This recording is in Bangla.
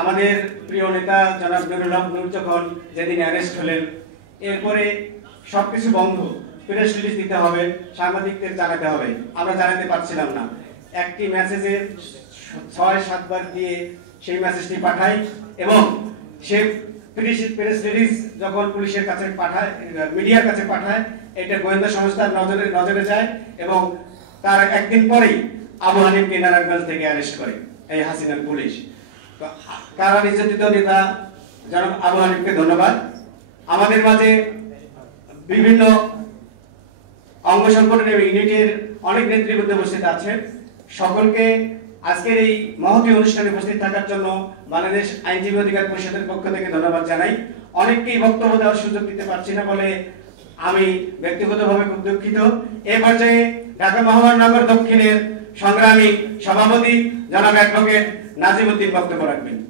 আমাদের প্রিয় নেতা জনাব নুরুল হক নূর যখন যেদিন অ্যারেস্ট হলেন, এরপরে সবকিছু বন্ধ, প্রেস রিলিজ দিতে হবে, সাংবাদিকদের জানাতে হবে, আমরা জানাতে পারছিলাম না। একটি মেসেজে ৬-৭ বার দিয়ে সেই মেসেজটি পাঠাই এবং সে প্রেস রিলিজ যখন পুলিশের কাছে পাঠায়, মিডিয়ার কাছে পাঠায়, এটা গোয়েন্দা সংস্থার নজরে যায় এবং তার একদিন পরেই আবু হানিফকে নারায়ণগঞ্জ থেকে অ্যারেস্ট করে এই হাসিনার পুলিশ। কারা নির্যাতিত নেতা জনাব আবু হানিফকে ধন্যবাদ। আমাদের মাঝে বিভিন্ন অঙ্গ সংগঠনের ইউনিটের অনেক নেতৃবৃন্দ উপস্থিত আছেন। সকলকে আজকের এই মহতী অনুষ্ঠানে উপস্থিত থাকার জন্য বাংলাদেশ আইনজীবী অধিকার পরিষদের পক্ষ থেকে ধন্যবাদ জানাই। অনেককেই বক্তব্য দেওয়ার সুযোগ দিতে পারছি না বলে আমি ব্যক্তিগতভাবে খুব দুঃখিত। এ পর্যায়ে ঢাকা মহানগর দক্ষিণের সংগ্রামী সভাপতি জনাব অ্যাডভোকেট নাজিম উদ্দিন বক্তব্য রাখবেন।